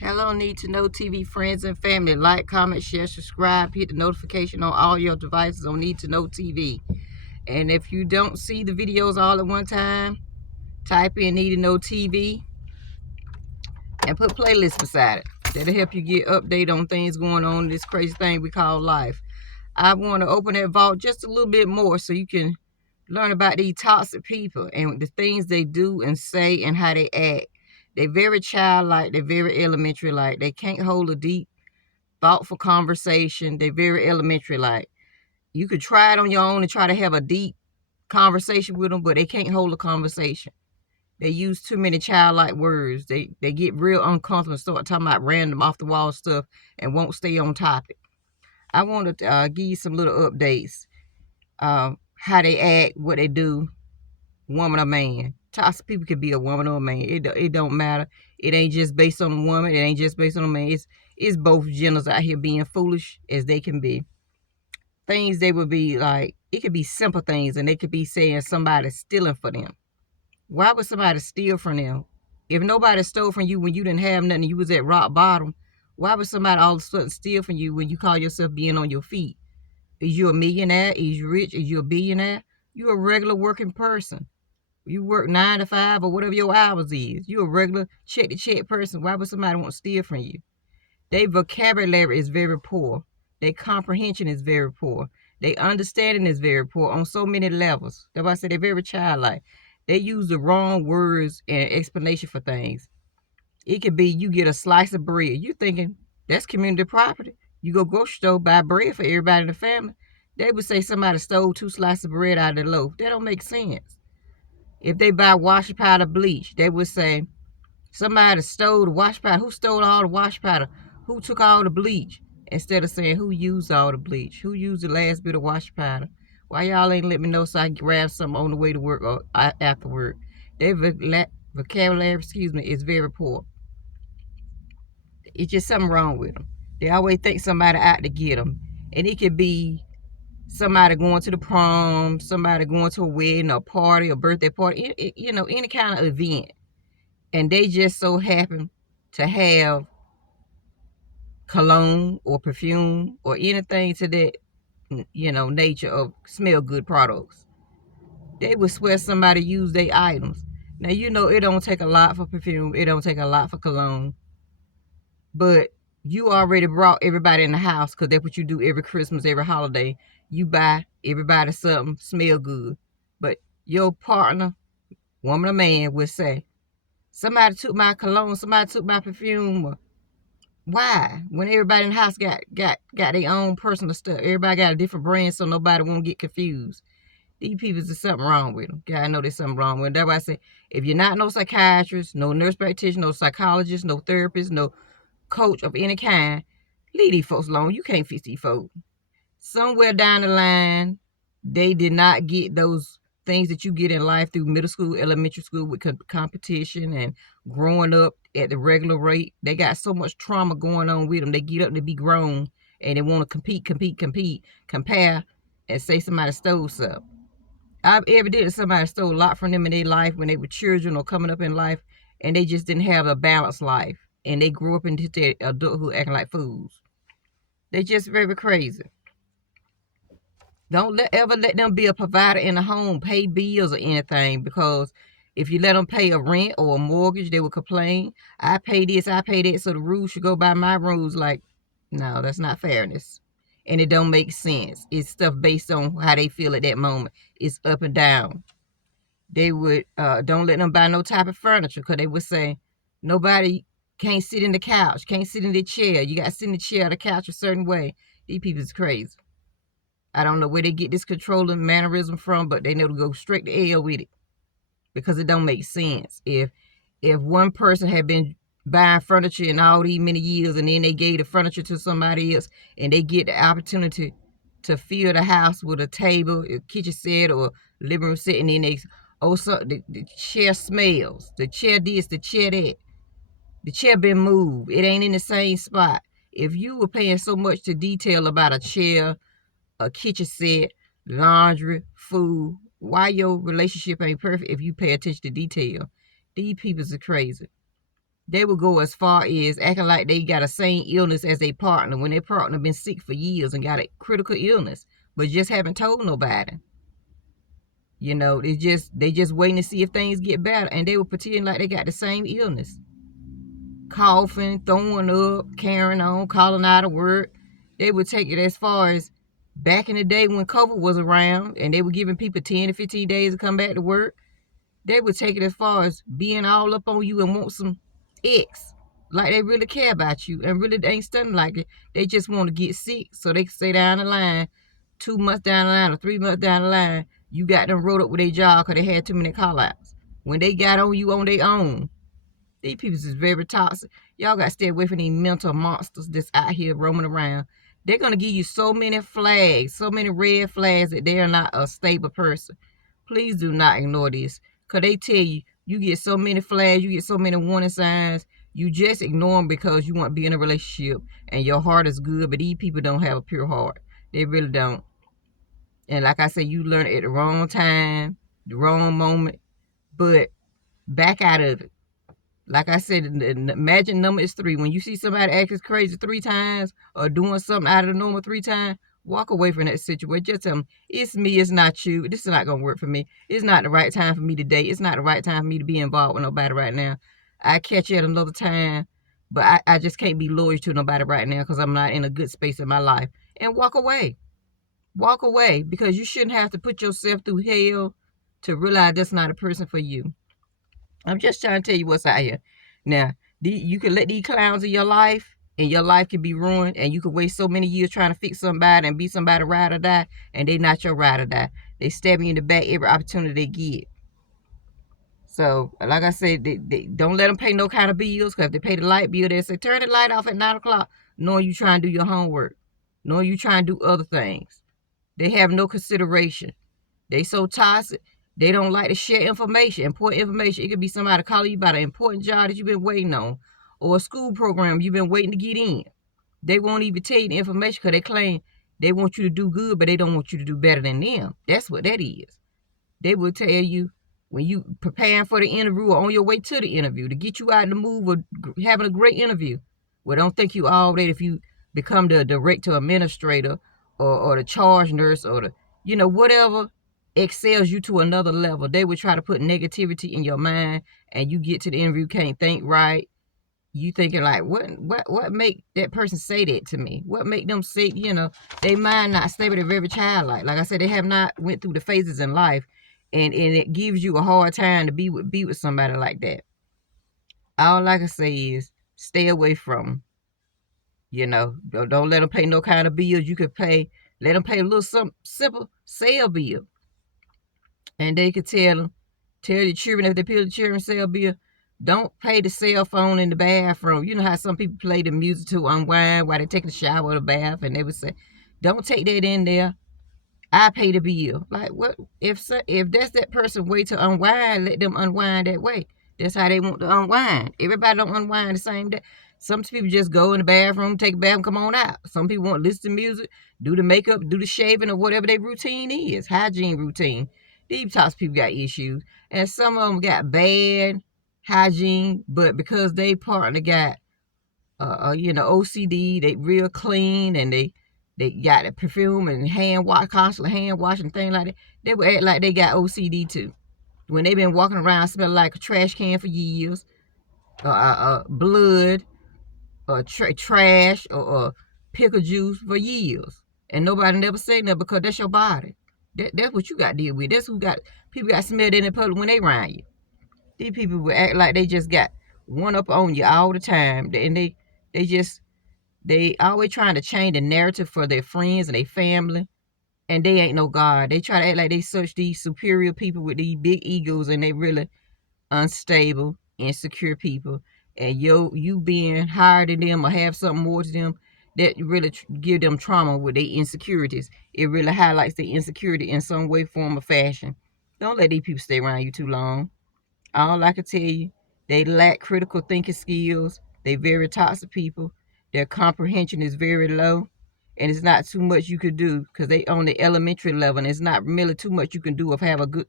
Hello, Need to Know TV friends and family. Like, comment, share, subscribe. Hit the notification on all your devices on Need to Know TV. And if you don't see the videos all at one time, type in Need to Know TV and put playlists beside it. That'll help you get update on things going on in this crazy thing we call life. I want to open that vault just a little bit more so you can learn about these toxic people and the things they do and say and how they act. They're very childlike. They're very elementary like. They can't hold a deep, thoughtful conversation. They're very elementary like. You could try it on your own and try to have a deep conversation with them, but they can't hold a conversation. They use too many childlike words. They get real uncomfortable and start talking about random off the wall stuff and won't stay on topic. I want to give you some little updates. How they act, what they do, woman or man. Toxic people could be a woman or a man. It don't matter. It ain't just based on a woman. It ain't just based on a man. It's both genders out here being foolish as they can be. Things they would be like, it could be simple things, and they could be saying somebody's stealing for them. Why would somebody steal from them? If nobody stole from you when you didn't have nothing, you was at rock bottom, why would somebody all of a sudden steal from you when you call yourself being on your feet? Is you a millionaire? Is you rich? Is you a billionaire? You're a regular working person. You work 9 to 5 or whatever your hours is. You're a regular check-to-check person. Why would somebody want to steal from you? Their vocabulary is very poor. Their comprehension is very poor. Their understanding is very poor on so many levels. That's why I say they're very childlike. They use the wrong words and explanation for things. It could be you get a slice of bread. You thinking that's community property. You go grocery store, buy bread for everybody in the family. They would say somebody stole 2 slices of bread out of the loaf. That don't make sense. If they buy wash powder bleach, they would say somebody stole the wash powder. Who stole all the wash powder? Who took all the bleach? Instead of saying who used all the bleach? Who used the last bit of wash powder? Why y'all ain't let me know so I can grab some on the way to work or after work? Their vocabulary, is very poor. It's just something wrong with them. They always think somebody out to get them. And it could be somebody going to the prom, somebody going to a wedding, a party, a birthday party, any kind of event. And they just so happen to have cologne or perfume or anything to that, nature of smell good products. They would swear somebody used their items. Now, it don't take a lot for perfume. It don't take a lot for cologne. But you already brought everybody in the house because that's what you do every Christmas, every holiday. You buy everybody something, smell good. But your partner, woman or man, would say, somebody took my cologne, somebody took my perfume. Why? When everybody in the house got their own personal stuff. Everybody got a different brand so nobody won't get confused. These people, there's something wrong with them. God, I know there's something wrong with them. That's why I say, if you're not no psychiatrist, no nurse practitioner, no psychologist, no therapist, no coach of any kind, leave these folks alone. You can't fix these folks. Somewhere down the line, they did not get those things that you get in life through middle school, elementary school with competition and growing up at the regular rate. They got so much trauma going on with them. They get up to be grown and they want to compete, compare, and say somebody stole something. I've evidently somebody stole a lot from them in their life when they were children or coming up in life, and they just didn't have a balanced life. And they grew up into their adulthood acting like fools. They just very crazy. Don't ever let them be a provider in the home, pay bills or anything, because if you let them pay a rent or a mortgage, they will complain. I pay this, I pay that, so the rules should go by my rules. Like, no, that's not fairness. And it don't make sense. It's stuff based on how they feel at that moment. It's up and down. They would don't let them buy no type of furniture because they would say nobody can't sit in the couch, can't sit in the chair. You got to sit in the chair or the couch a certain way. These people is crazy. I don't know where they get this controlling mannerism from, but they know to go straight to hell with it because it don't make sense. If one person had been buying furniture in all these many years and then they gave the furniture to somebody else and they get the opportunity to fill the house with a table, a kitchen set, or living room set, and then they, so the chair smells, the chair this, the chair that, the chair been moved, it ain't in the same spot. If you were paying so much to detail about a chair, a kitchen set, laundry, food, why your relationship ain't perfect if you pay attention to detail? These people are crazy. They will go as far as acting like they got a same illness as their partner when their partner been sick for years and got a critical illness, but just haven't told nobody. You know, they just waiting to see if things get better, and they will pretend like they got the same illness. Coughing, throwing up, carrying on, calling out of work. They would take it as far as back in the day when COVID was around and they were giving people 10 to 15 days to come back to work. They would take it as far as being all up on you and want some X. Like they really care about you and really ain't studying like it. They just want to get sick so they can stay down the line, 2 months down the line or 3 months down the line, you got them wrote up with their job because they had too many call-outs. When they got on you on their own, these people is very toxic. Y'all got to stay away from these mental monsters that's out here roaming around. They're going to give you so many flags, so many red flags that they are not a stable person. Please do not ignore this. Because they tell you, you get so many flags, you get so many warning signs. You just ignore them because you want to be in a relationship and your heart is good. But these people don't have a pure heart. They really don't. And like I said, you learn it at the wrong time, the wrong moment. But back out of it. Like I said, the magic number is 3. When you see somebody acting crazy 3 times or doing something out of the normal 3 times, walk away from that situation. Just tell them, it's me, it's not you. This is not going to work for me. It's not the right time for me to date. It's not the right time for me to be involved with nobody right now. I catch you at another time, but I just can't be loyal to nobody right now because I'm not in a good space in my life. And walk away. Walk away because you shouldn't have to put yourself through hell to realize that's not a person for you. I'm just trying to tell you what's out here. Now, you can let these clowns in your life, and your life can be ruined, and you could waste so many years trying to fix somebody and be somebody ride or die, and they not your ride or die. They stab you in the back every opportunity they get. So, like I said, they don't let them pay no kind of bills, because if they pay the light bill, they say, turn the light off at 9 o'clock, knowing you trying to do your homework, knowing you trying to do other things. They have no consideration. They so toxic. They don't like to share information, important information. It could be somebody calling you about an important job that you've been waiting on or a school program you've been waiting to get in. They won't even tell you the information because they claim they want you to do good, but they don't want you to do better than them. That's what that is. They will tell you when you preparing for the interview or on your way to the interview to get you out in the mood of having a great interview. Well, don't think you all that if you become the director, administrator, or the charge nurse or the, whatever excels you to another level. They would try to put negativity in your mind and you get to the interview, can't think right. You thinking like, what make that person say that to me? What make them say, they mind not stable, they're very childlike. Like I said, they have not went through the phases in life and it gives you a hard time to be with somebody like that. All I can say is stay away from them. Don't let them pay no kind of bills you could pay. Let them pay a little simple cell bill. And they could tell the children, if they pay the children cell bill, don't pay the cell phone in the bathroom. You know how some people play the music to unwind while they take a shower or the bath, and they would say, don't take that in there. I pay the bill. Like, what if that's that person's way to unwind, let them unwind that way. That's how they want to unwind. Everybody don't unwind the same day. Some people just go in the bathroom, take a bath, and come on out. Some people want to listen to music, do the makeup, do the shaving, or whatever their routine is, hygiene routine. These types of people got issues. And some of them got bad hygiene, but because they partner got, OCD, they real clean, and they got the perfume and hand wash, constantly hand wash and things like that. They would act like they got OCD too. When they been walking around smelling like a trash can for years, blood, or trash, or pickle juice for years. And nobody never say nothing because that's your body. That's what you got to deal with. That's people got smelled in the public when they around you. These people will act like they just got one up on you all the time. And they always trying to change the narrative for their friends and their family. And they ain't no God. They try to act like they such these superior people with these big egos, and they really unstable, insecure people. And you being higher than them or have something more to them, that really give them trauma with their insecurities. It really highlights their insecurity in some way, form, or fashion. Don't let these people stay around you too long. All I can tell you, they lack critical thinking skills. They very toxic people. Their comprehension is very low. And it's not too much you could do because they on the elementary level, and it's not really too much you can do if have a good